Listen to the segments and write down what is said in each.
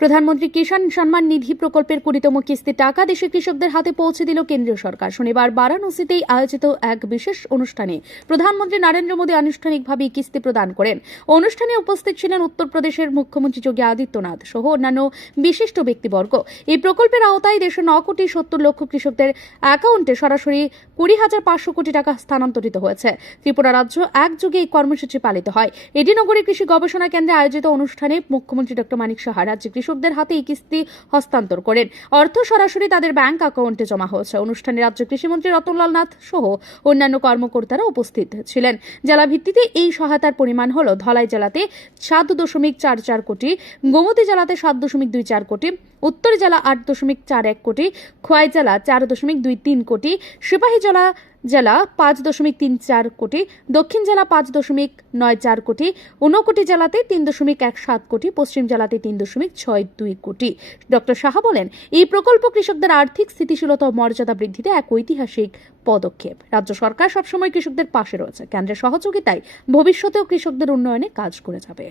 প্রধানমন্ত্রী কিষাণ সম্মান নিধি প্রকল্পের কুড়িতম কিস্তি টাকা দেশের কৃষকদের হাতে পৌঁছে দিল কেন্দ্রীয় সরকার। শনিবার বারাণসীতেই আয়োজিত এক বিশেষ অনুষ্ঠানে প্রধানমন্ত্রী নরেন্দ্র মোদী আনুষ্ঠানিকভাবে কিস্তি প্রদান করেন। অনুষ্ঠানে উপস্থিত ছিলেন উত্তরপ্রদেশের মুখ্যমন্ত্রী যোগী আদিত্যনাথ সহ অন্যান্য বিশিষ্ট ব্যক্তিবর্গ। এই প্রকল্পের আওতায় দেশের ন কোটি সত্তর লক্ষ কৃষকদের অ্যাকাউন্টে সরাসরি কুড়ি হাজার পাঁচশো কোটি টাকা স্থানান্তরিত হয়েছে। ত্রিপুরা রাজ্য একযোগে এই কর্মসূচি পালিত হয়। এডিনগরী কৃষি গবেষণা কেন্দ্রে আয়োজিত অনুষ্ঠানে মুখ্যমন্ত্রী ডক্টর মানিক সাহা, রাজ্যের কৃষকদের হাতে এই কিস্তি হস্তান্তর করেন। অর্থ সরাসরি তাদের ব্যাংক অ্যাকাউন্টে জমা হয়েছে। অনুষ্ঠানে রাজ্য কৃষিমন্ত্রী রতনলাল নাথ সহ অন্যান্য কর্মকর্তারা উপস্থিত ছিলেন। জেলা ভিত্তিতে এই সহায়তার পরিমাণ হল ধলাই জেলাতে সাত দশমিক চার চার কোটি, গোমতী জেলাতে সাত দশমিক দুই চার কোটি, উত্তর জেলা আট দশমিক চার এক কোটি, খোয়াই জেলা চার দশমিক দুই তিন কোটি, সিপাহী জেলা জেলা পাঁচ দশমিক তিন চার কোটি, দক্ষিণ জেলা পাঁচ দশমিক নয় চার কোটি, ঊনকোটি জেলাতে তিন দশমিক এক সাত কোটি, পশ্চিম জেলাতে তিন দশমিক ছয় দুই কোটি। ডক্টর সাহা বলেন, এই প্রকল্প কৃষকদের আর্থিক স্থিতিশীলতা ও মর্যাদা বৃদ্ধিতে এক ঐতিহাসিক পদক্ষেপ। রাজ্য সরকার সবসময় কৃষকদের পাশে রয়েছে। কেন্দ্রের সহযোগিতায় ভবিষ্যতেও কৃষকদের উন্নয়নে কাজ করে যাবে।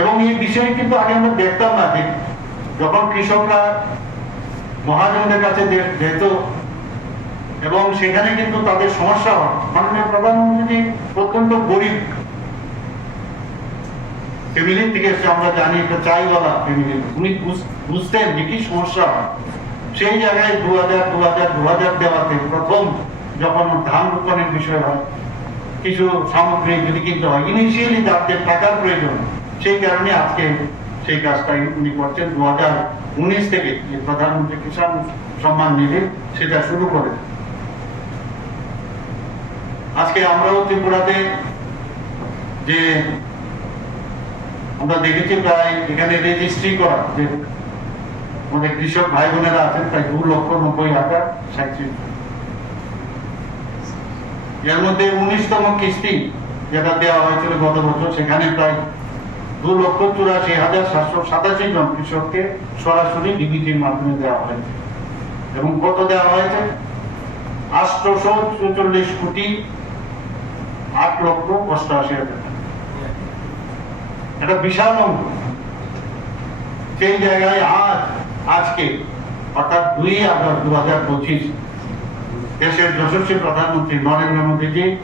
এবং এই বিষয়ে কিন্তু আগে আমরা দেখতাম না যখন কৃষকরা মহাজনদের কাছে যেত, এবং সেখানে কিন্তু তাদের সমস্যা হয়। মাননীয় প্রধানমন্ত্রী অত্যন্ত গরিব। থেকে এসে আমরা জানি, একটা উনি বুঝতেন যে কি সমস্যা সেই জায়গায় দু হাজার দু হাজার দু হাজার দেওয়াতে প্রথম যখন ধান রোপণের বিষয় হয়, কিছু সামগ্রী যদি কিনতে হয় ইনিশিয়ালি তাদের টাকার প্রয়োজন। সেই কারণে আজকে সেই কাজটা উনি করছেন। দু হাজার উনিশ থেকে প্রধানমন্ত্রী কিষাণ সম্মান নিধি, সেটা শুরু করে আজকে আমরাও ত্রিপুরাতে যে আমরা দেখেছি প্রায় এখানে রেজিস্ট্রি করা যে আমাদের কৃষক ভাই বোনেরা আছেন, প্রায় দু লক্ষ নব্বই হাজার সাঁত্রিশ এর মধ্যে উনিশতম কিস্তি যেটা দেওয়া হয়েছিল গত বছর, সেখানে প্রায় দু লক্ষ চুরাশি হাজার সাতশো সাতাশি জন কৃষককে সরাসরি ডিবিটির মাধ্যমে দেওয়া হয়েছে। এবং কত দেওয়া হয়েছে? আটশোশো চৌচল্লিশ কোটি আট লক্ষ অষ্টআশি হাজার। একটা বিশাল অঙ্ক। সেই জায়গায় আজ, আজকে, অর্থাৎ দুই আগস্ট দু হাজার পঁচিশ, দেশের যশস্বী প্রধানমন্ত্রী নরেন্দ্র মোদীজি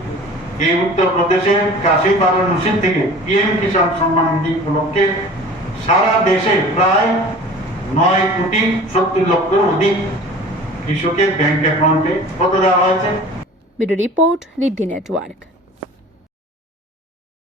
এই উত্তরপ্রদেশের কাশী বারাণসী থেকে পিএম কিষাণ সম্মান নিধি উপলক্ষে সারা দেশে প্রায় নয় কোটি সত্তর লক্ষের অধিক কৃষকের ব্যাংক অ্যাকাউন্টে কত দেওয়া হয়েছে। Report network.